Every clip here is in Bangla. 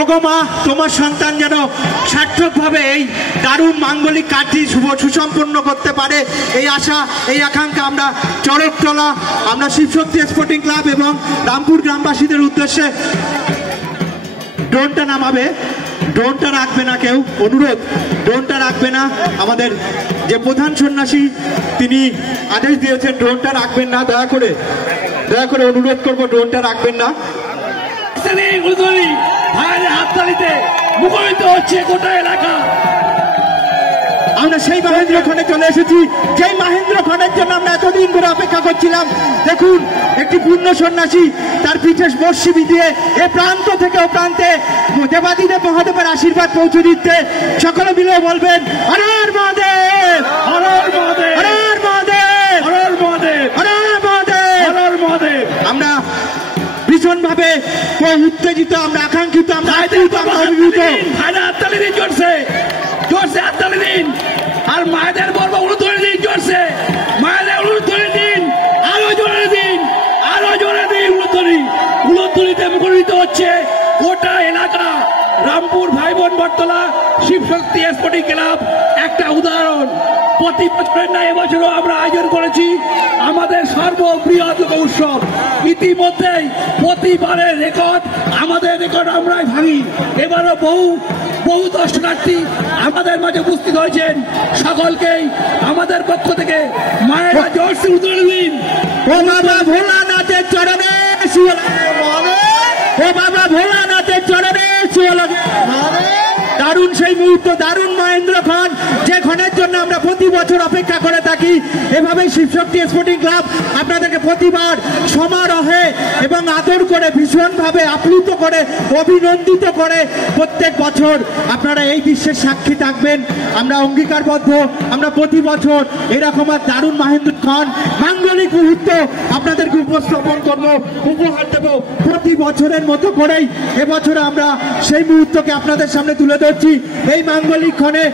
ওগো মা, তোমার সন্তান যেন সার্থকভাবে এই দারুণ মাঙ্গলিক কাজটি সুসম্পন্ন করতে পারে, এই আশা, এই আকাঙ্ক্ষা আমরা চরকতলা, আমরা শিবশক্তি স্পোর্টিং ক্লাব এবং রামপুর গ্রামবাসীদের উদ্দেশ্যে ড্রোনটা নামাবে। ড্রোনটা রাখবে না কেউ, অনুরোধ, ড্রোনটা রাখবে না। আমাদের যে প্রধান সন্ন্যাসী তিনি আদেশ দিয়েছেন ড্রোনটা রাখবেন না, দয়া করে অনুরোধ করবো ড্রোনটা রাখবেন না। হাততালিতে মুখরিত হচ্ছে গোটা এলাকা। আমরা সেই মহেন্দ্র খণ্ডে চলে এসেছি, যেই মহেন্দ্র খণ্ডের জন্য আমরা এতদিন ধরে অপেক্ষা করছিলাম। দেখুন, একটি পূর্ণ সন্ন্যাসী তার পিঠে বর্ষি বিধিয়ে এ প্রান্ত থেকে ও প্রান্তে দেবাদিদেব মহাদেবের আশীর্বাদ পৌঁছে দিচ্ছে। সকলে মিলে বলবেন হর হর মহাদেব, হর হর মহাদেব, হর হর মহাদেব, হর হর মহাদেব, হর হর মহাদেব, হর হর মহাদেব। আমরা ভীষণ ভাবে উত্তেজিত, আমরা আকাঙ্ক্ষিত, আমরা অভিভূত। হাততালি দিন জোরসে, জোরসে হাততালি দিন। আর মায়েদের বলবো উলুধ্বনি দিন জোরসে, মায়েদের উলুধ্বনি দিন, আরো জোরে দিন, আরো জোরে দিন উলুধ্বনি। উলুধ্বনিতে মুখরিত হচ্ছে গোটা এলাকা। রামপুর ভাই বোন বটতলা শিবশক্তি স্পোর্টিং ক্লাব একটা উদাহরণ। প্রতি বছরের না এবছরও আমরা আয়োজন করেছি আমাদের সর্ববৃহৎ উৎসব। ইতিমধ্যেই প্রতিবারের রেকর্ড, আমাদের রেকর্ড আমরাই ভাঙি। এবারও বহু দর্শনার্থী আমাদের মাঝে উপস্থিত হয়েছেন। সকলকেই আমাদের পক্ষ থেকে মায়েরা জোরসে উত্তর দিন। ও বাবা ভোলানাথের চরণে শিব লাগে, ও বাবা ভোলানাথের চরণে শিব লাগে। দারুণ সেই মুহূর্ত, দারুণ মহেন্দ্র খন, যে ক্ষণের জন্য আমরা প্রতি বছর অপেক্ষা করে থাকি। এভাবেই শিবশক্তি স্পোর্টিং ক্লাব আপনাদেরকে প্রতিবার সমারোহে এবং আদর করে, ভীষণভাবে আপ্লুত করে, অভিনন্দিত করে প্রত্যেক বছর আপনারা এই দৃশ্যের সাক্ষী থাকবেন। আমরা অঙ্গীকারবদ্ধ, আমরা প্রতি বছর এরকম আর দারুণ মহেন্দ্র খন মাঙ্গলিক মুহূর্ত আপনাদেরকে উপস্থাপন করব, উপহার দেব প্রতি বছরের মতো করেই। এবছরে আমরা সেই মুহূর্তকে আপনাদের সামনে তুলে ধরছি। এই মাঙ্গলিক ক্ষণে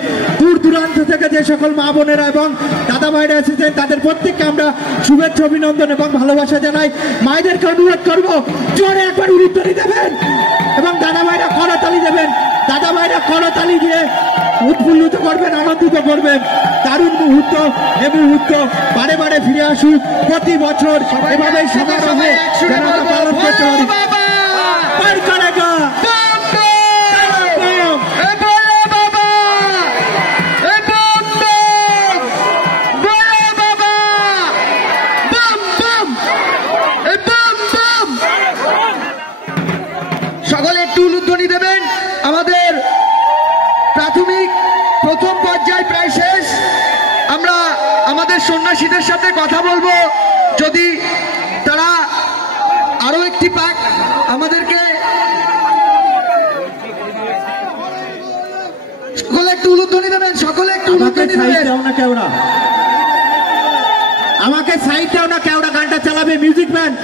দূর দূরান্ত থেকে যে সকল মা বোনেরা এবং দাদা ভাইরা এসেছেন তাদের প্রত্যেককে আমরা শুভেচ্ছা, অভিনন্দন এবং ভালোবাসা জানাই। মায়েদেরকে অনুরোধ করবো জোরে একবার উলুধ্বনি দেবেন এবং দাদা ভাইরা করতালি দেবেন। দাদা ভাইরা করতালি দিয়ে উৎফুল্লিত করবেন, আনন্দিত করবেন। দারুণ মুহূর্ত, এ মুহূর্ত বারে বারে ফিরে আসুক। প্রতি বছর এভাবেই সমারোহে পালন করতে পারি। সকলে একটু উলুধ্বনি দেবেন। আমাদের প্রাথমিক প্রথম পর্যায় প্রায় শেষ। আমরা আমাদের সন্ন্যাসীদের সাথে কথা বলবো, যদি তারা আরো একটি পাক আমাদেরকে। সকলে একটু উলুধ্বনি দেবেন, সকলে একটু উলুধ্বনি দেবেন। আমাকে সাইড দাও না, কেওড়া গানটা চালাবে মিউজিক ম্যান।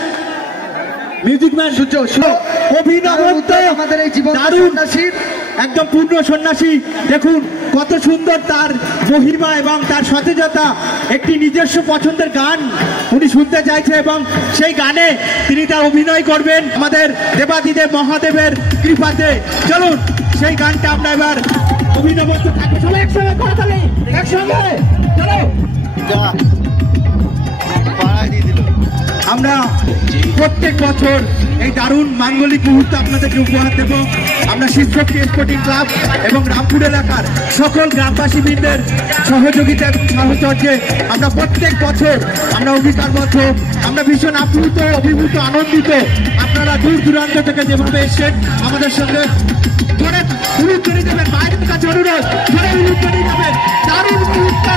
অভিনবত্ব আমাদের এই জীবন সন্ন্যাসীর একদম পূর্ণ সন্ন্যাসী। দেখুন কত সুন্দর তার মহিমা এবং তার সতেজতা। একটি নিজস্ব পছন্দের গান উনি শুনতে চাইছে এবং সেই গানে তিনি তা অভিনয় করবেন আমাদের দেবাদিদেব মহাদেবের কৃপাতে। চলুন সেই গানটা আমরা এবার অভিনবত্ব থাকবে সবাই একসঙ্গে করতালি, একসঙ্গে চলো। আমরা প্রত্যেক বছর এই দারুণ মাঙ্গলিক মুহূর্ত আপনাদেরকে উপহার দেব। আমরা শিবশক্তি স্পোর্টিং ক্লাব এবং রামপুর এলাকার সকল গ্রামবাসীবৃন্দের সহযোগিতা এবং সাহচর্যে আমরা প্রত্যেক বছর আমরা অঙ্গীকারবদ্ধ। আমরা ভীষণ আপ্লুত, অভিভূত, আনন্দিত। আপনারা দূর দূরান্ত থেকে যেভাবে এসেছেন আমাদের সঙ্গে ধরে উলুধ্বনি দেবেন, মায়ের কাছে অনুরোধ ধরে উলুধ্বনি দেবেন। দারুণ মুহূর্ত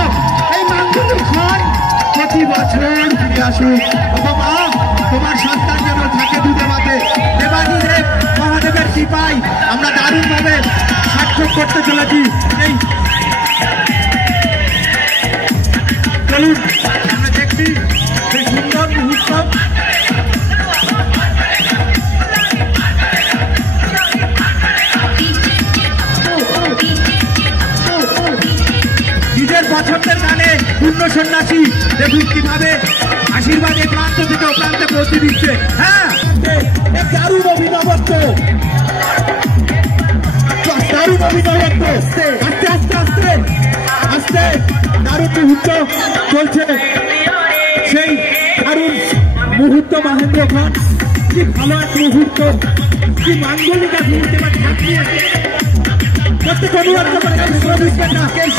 এই মাঙ্গলিক ক্ষণ প্রতি বছর ফিরে আসুক। বাবা তোমার সন্তান যেন থাকে দুধে ভাতে, দেবাদিদেব মহাদেবের কৃপায় আমরা দারুণ ভাবে সার্থক করতে চলেছি। এই চলুন আমরা দেখছি সেই সুন্দর মুহূর্ত। নিজের পছন্দের গানে পূর্ণ সন্ন্যাসী দেখুন কিভাবে আশীর্বাদ এই প্রান্ত থেকে ও প্রান্তে পৌঁছে দিচ্ছে। হ্যাঁ, দারুণ অভিনবত্ব। আস্তে আস্তে আস্তে আস্তে দারুণ মুহূর্ত চলছে, সেই দারুণ মুহূর্ত মহেন্দ্র খান, কি ভালো এক মুহূর্ত, কি মাঙ্গলিক এক মুহূর্ত। প্রত্যেক অনুরোধ বুঝবেন না, কেউ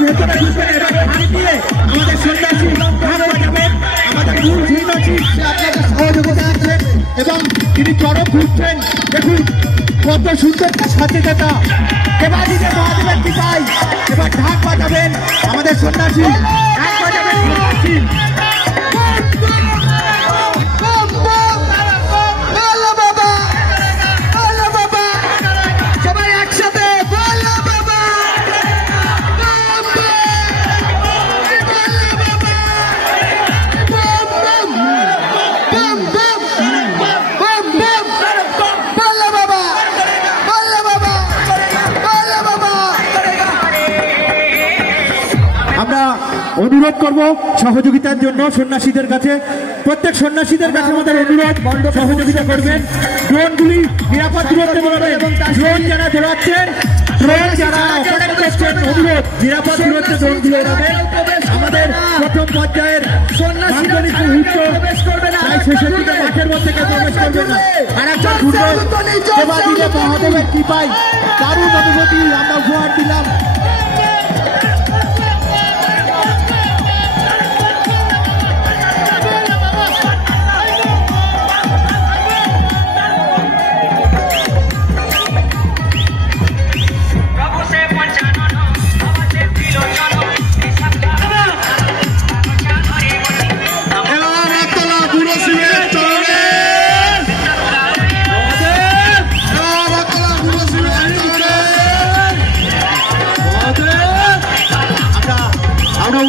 ভেতরে বুঝবেন এবার হাত দিয়ে আমাদের সন্ন্যাসী ভাগ বাজাবেন, আমাদের মূল সন্ন্যাসী আপনাদের সহযোগিতা আছেন এবং তিনি চরম ঘুরছেন। দেখুন কত সুন্দর সচেতনতা। এবার দিকে মহাদেবের কৃপায় এবার ঢাক বাজাবেন আমাদের সন্ন্যাসী, ঢাক বাজাবেন সন্ন্যাসী। অনুরোধ করব সহযোগিতার জন্য সন্ন্যাসীদের কাছে, প্রত্যেক সন্ন্যাসীদের কাছে আমাদের অনুরোধ সহযোগিতা করবেন। ড্রোনগুলি নিরাপদ দূরত্বে বলবেন এবং ড্রোন যারা দৌড়াচ্ছেন, ড্রোন যারা অপারেট করছেন, অনুরোধ নিরাপদ দূরত্বে ড্রোনগুলো উড়াবেন। আমাদের প্রথম পর্যায়ের মাঙ্গলিক মুহূর্ত প্রায় শেষের দিকে, মাঠের মধ্যে কেউ প্রবেশ করবে না। আর একবার ঘুরবে সেবা দিলে মহাদেবের কৃপায় দারুণ অনুভূতি আমরা উপহার দিলাম।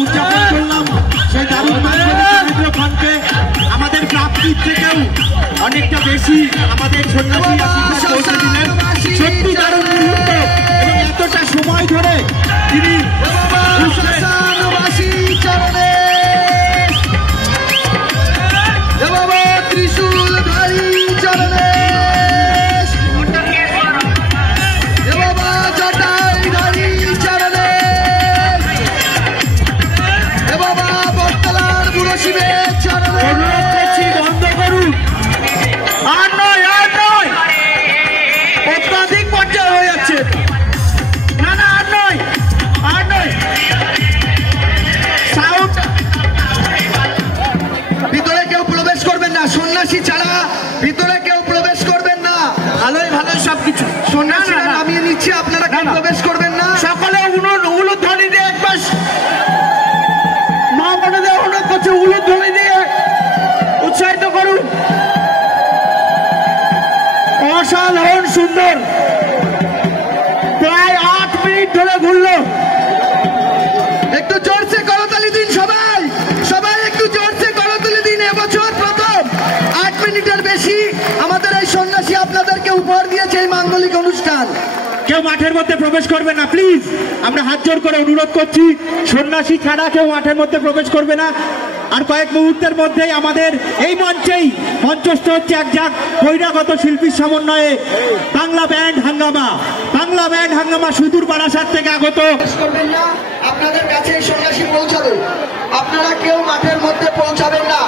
উদযাপন করলাম সেই দারুণ মহেন্দ্র খানকে, আমাদের প্রাপ্তির থেকেও অনেকটা বেশি আমাদের সন্ন্যাসী পৌঁছে দিলেন। সত্যি দারুণ মুহূর্ত এবং এতটা সময় ধরে তিনি সন্ন্যাসী ছাড়া ভিতরে কেউ প্রবেশ করবেন না। ভালোই ভালো সবকিছু সন্ন্যাসী নামিয়ে নিচ্ছে, আপনারা কেউ প্রবেশ করবেন না। সকলে উলুধ্বনি দিয়ে একবার মা বোনদের অনুরোধ করছে, উলুধ্বনি দিয়ে উৎসাহিত করুন। অসাধারণ সুন্দর, প্রায় 8 মিনিট ধরে ঘুরল। একটু জোরসে করতালি দিন সবাই, সবাই একটু জোরসে করতালি দিন। এবছর প্রথম 8 মিনিটের বেশি আমাদের এই সন্ন্যাসী আপনাদেরকে উপহার দিয়েছে এই মাঙ্গলিক অনুষ্ঠান। কেউ মাঠের মধ্যে প্রবেশ করবে না প্লিজ, আমরা হাত জোর করে অনুরোধ করছি। সন্ন্যাসী ছাড়া কেউ মাঠের মধ্যে প্রবেশ করবে না। আর কয়েক মুহূর্তের মধ্যেই আমাদের এই মঞ্চস্থ হচ্ছে এক ঝাঁক বহিরাগত শিল্পীর সমন্বয়ে বাংলা ব্যান্ড হাঙ্গামা। বাংলা ব্যান্ড হাঙ্গামা সুদূর বারাসাত থেকে আগত। করবেন না, আপনাদের কাছে সন্ন্যাসী পৌঁছাবে, আপনারা কেউ মাঠের মধ্যে পৌঁছাবেন না।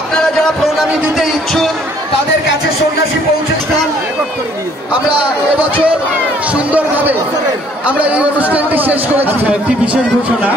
আপনারা যারা প্রণামী দিতে ইচ্ছুক তাদের কাছে সন্ন্যাসী পৌঁছে স্থান। আমরা এবছর সুন্দরভাবে আমরা এই অনুষ্ঠানটি শেষ করেছি। একটি বিশেষ ঘোষণা।